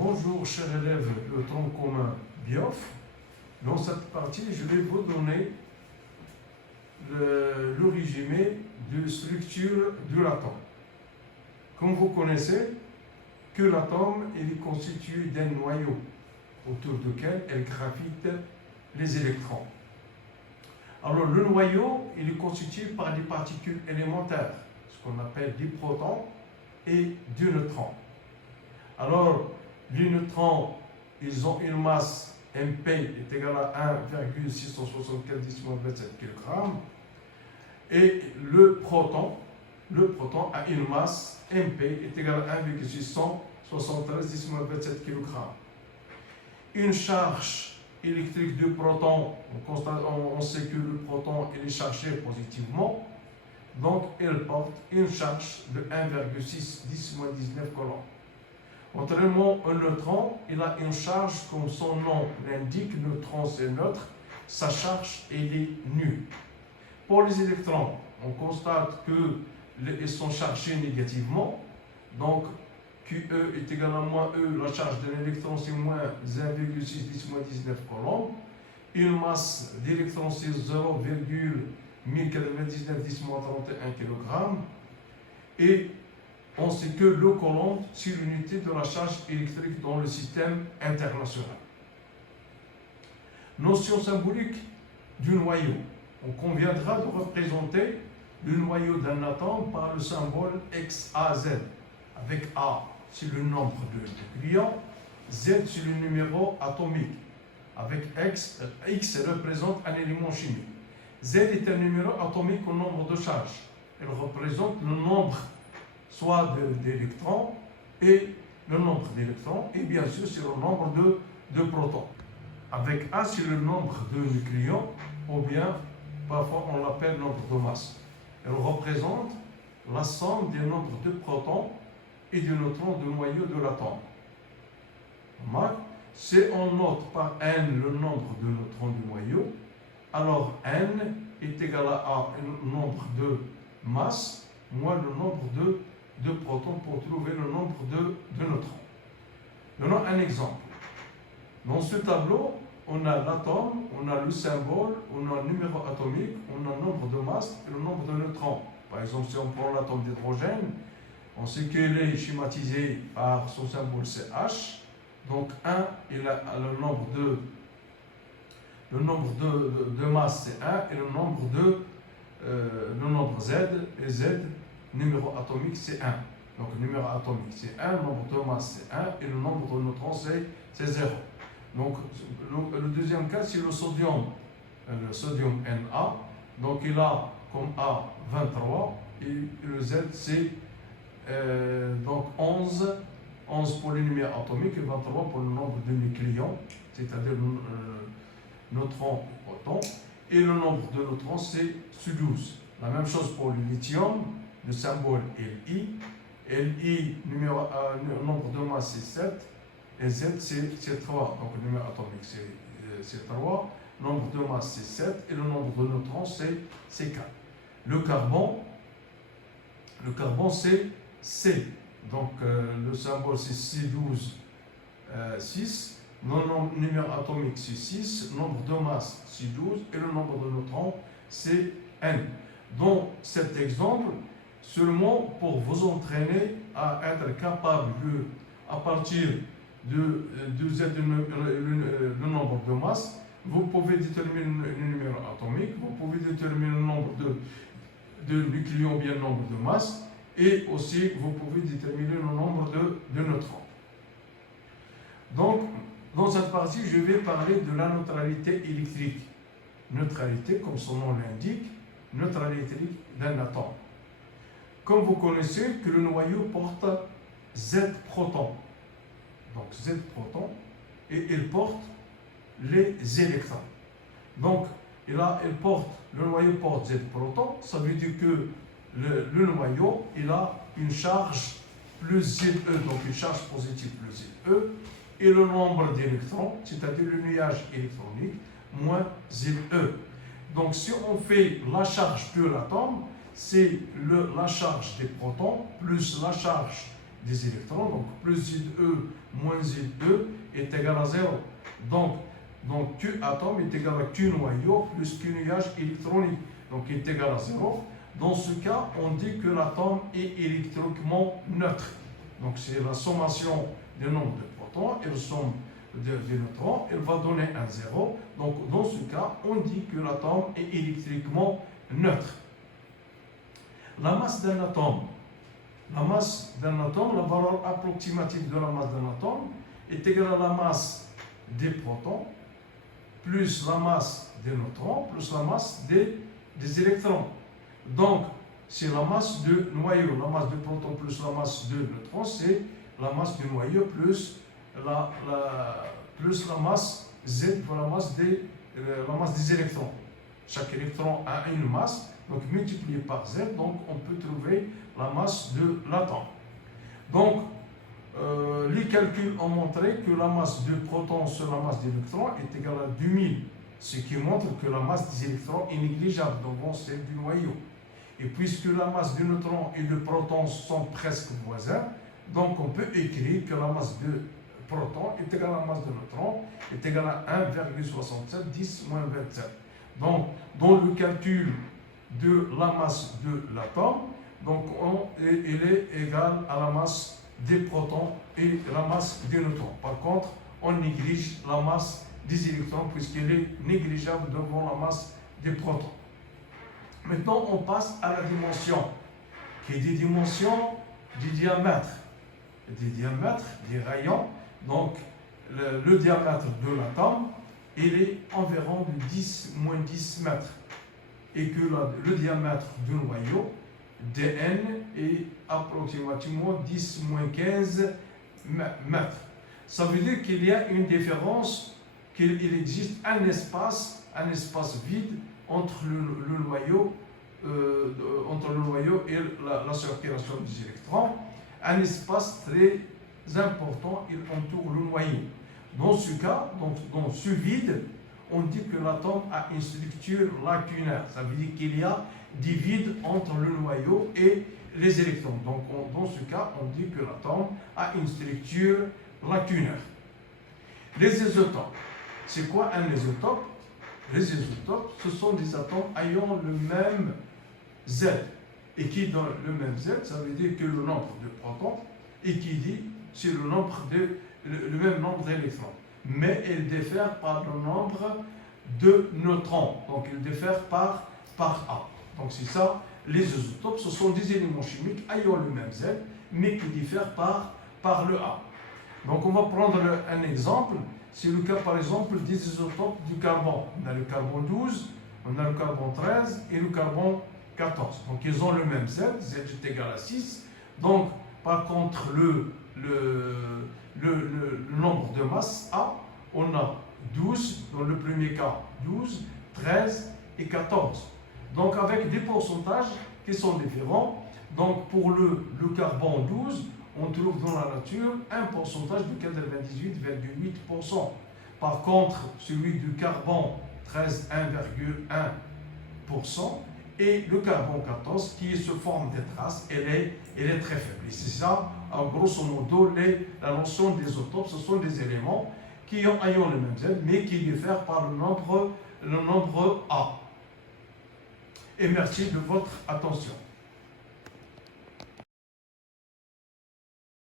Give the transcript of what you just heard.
Bonjour chers élèves de tronc commun BIOF. Dans cette partie, je vais vous donner le résumé de structure de l'atome. Comme vous connaissez, que l'atome est constitué d'un noyau autour duquel elle gravite les électrons. Alors le noyau, il est constitué par des particules élémentaires, ce qu'on appelle des protons et des neutrons. Alors les neutrons, ils ont une masse MP est égale à 1,674 10 27 kg et le proton a une masse MP est égale à 1,673 10 27 kg. Une charge électrique du proton, on sait que le proton est chargé positivement, donc elle porte une charge de 1,6 10 19 coulombs. Contrairement au neutron, il a une charge comme son nom l'indique, neutron c'est neutre, sa charge elle est nulle. Pour les électrons, on constate qu'ils sont chargés négativement, donc QE est égal à moins E, la charge de l'électron c'est moins 1,6 10 19 coulombs, une masse d'électrons c'est 0,1099 10 31 kg, et on sait que le coulomb, c'est l'unité de la charge électrique dans le système international. Notion symbolique du noyau. On conviendra de représenter le noyau d'un atome par le symbole XAZ, avec A, c'est le nombre de nucléons, Z, c'est le numéro atomique, avec X représente un élément chimique. Z est un numéro atomique au nombre de charges. Elle représente le nombre soit d'électrons et le nombre d'électrons, et bien sûr c'est le nombre de protons. Avec A, c'est le nombre de nucléons, ou bien parfois on l'appelle nombre de masse. Elle représente la somme des nombres de protons et de neutrons du noyau de l'atome. Si on note par N le nombre de neutrons du noyau, alors N est égal à un nombre de masse moins le nombre de protons pour trouver le nombre de neutrons. Donnons un exemple. Dans ce tableau, on a l'atome, on a le symbole, on a le numéro atomique, on a le nombre de masses et le nombre de neutrons. Par exemple, si on prend l'atome d'hydrogène, on sait qu'il est schématisé par son symbole CH. Donc 1, il a le nombre de masse c'est 1 et le nombre Z, et Z, numéro atomique c'est 1. Donc le numéro atomique c'est 1, le nombre de masse c'est 1 et le nombre de neutrons c'est 0. Donc le deuxième cas c'est le sodium Na. Donc il a comme A 23 et le Z c'est donc 11 pour le numéro atomique et 23 pour le nombre de nucléons, c'est-à-dire neutrons et protons. Et le nombre de neutrons c'est 12. La même chose pour le lithium, le symbole Li. Li, nombre de masse c'est 7 et Z c'est 3. Donc le numéro atomique c'est 3, nombre de masse c'est 7 et le nombre de neutrons c'est 4. Le carbone c'est C. Donc le symbole c'est C12, 6. Le numéro atomique c'est 6, le nombre de masse c'est 12 et le nombre de neutrons c'est N. Dans cet exemple, seulement pour vous entraîner à être capable de, à partir de Z, le nombre de masse, vous pouvez déterminer le numéro atomique, vous pouvez déterminer le nombre de nucléons, bien le nombre de masses, et aussi vous pouvez déterminer le nombre de neutrons. Donc, dans cette partie, je vais parler de la neutralité électrique. Neutralité, comme son nom l'indique, neutralité électrique d'un atome. Comme vous connaissez que le noyau porte Z protons. Donc Z protons, et il porte les électrons. Donc le noyau porte Z protons, ça veut dire que le noyau il a une charge plus ZE, donc une charge positive plus ZE, et le nombre d'électrons, c'est-à-dire le nuage électronique, moins ZE. Donc si on fait la charge de l'atome, c'est la charge des protons plus la charge des électrons. Donc plus ZE moins ZE est égal à 0. Donc Q atome est égal à Q noyau plus Q nuage électronique. Donc il est égal à 0. Dans ce cas, on dit que l'atome est électriquement neutre. Donc c'est la sommation du nombre de protons et la somme des neutrons, elle va donner un 0. Donc dans ce cas, on dit que l'atome est électriquement neutre. La masse d'un atome. La masse d'un atome, la valeur approximative de la masse d'un atome est égale à la masse des protons plus la masse des neutrons plus la masse des électrons. Donc, c'est la masse de noyau. La masse de protons plus la masse de neutrons, c'est la masse du noyau plus la masse Z pour la masse des électrons. Chaque électron a une masse, donc multiplié par Z, donc on peut trouver la masse de l'atome. Donc, les calculs ont montré que la masse de protons sur la masse d'électrons est égale à 2000, ce qui montre que la masse des électrons est négligeable devant celle du noyau. Et puisque la masse de neutrons et de protons sont presque voisins, donc on peut écrire que la masse de protons est égale à la masse de neutrons est égale à 1,67 10 moins 27. Donc, dans le calcul de la masse de l'atome, donc il est égal à la masse des protons et la masse des neutrons. Par contre, on néglige la masse des électrons puisqu'elle est négligeable devant la masse des protons. Maintenant, on passe à la dimension, qui est des dimensions du diamètre. Des diamètres, des rayons. Donc, le diamètre de l'atome, il est environ de 10 moins 10 mètres. Et que le diamètre du noyau, dN, est approximativement 10 moins 15 mètres. Ça veut dire qu'il y a une différence, qu'il existe un espace vide entre le noyau et la circulation des électrons, un espace très important, il entoure le noyau. Dans ce cas, dans ce vide, on dit que l'atome a une structure lacunaire. Ça veut dire qu'il y a des vides entre le noyau et les électrons. Donc dans ce cas, on dit que l'atome a une structure lacunaire. Les isotopes. C'est quoi un isotope? Les isotopes, ce sont des atomes ayant le même Z. Et qui donne le même Z, ça veut dire que le nombre de protons, et qui dit c'est le même nombre d'électrons. Mais ils diffèrent par le nombre de neutrons. Donc ils diffèrent par A. Donc c'est ça, les isotopes, ce sont des éléments chimiques ayant le même Z, mais qui diffèrent par le A. Donc on va prendre un exemple. C'est le cas par exemple des isotopes du carbone. On a le carbone 12, on a le carbone 13 et le carbone 14. Donc ils ont le même Z, Z est égal à 6. Donc par contre le nombre de masse A, on a 12, dans le premier cas 12, 13 et 14. Donc avec des pourcentages qui sont différents. Donc pour le carbone 12, on trouve dans la nature un pourcentage de 98,8%. Par contre, celui du carbone 13, 1,1%. Et le carbone 14, qui est sous forme de traces, elle est très faible. Et c'est ça, en grosso modo, la notion des isotopes, ce sont des éléments qui ont le même Z, mais qui diffèrent par le nombre A. Et merci de votre attention.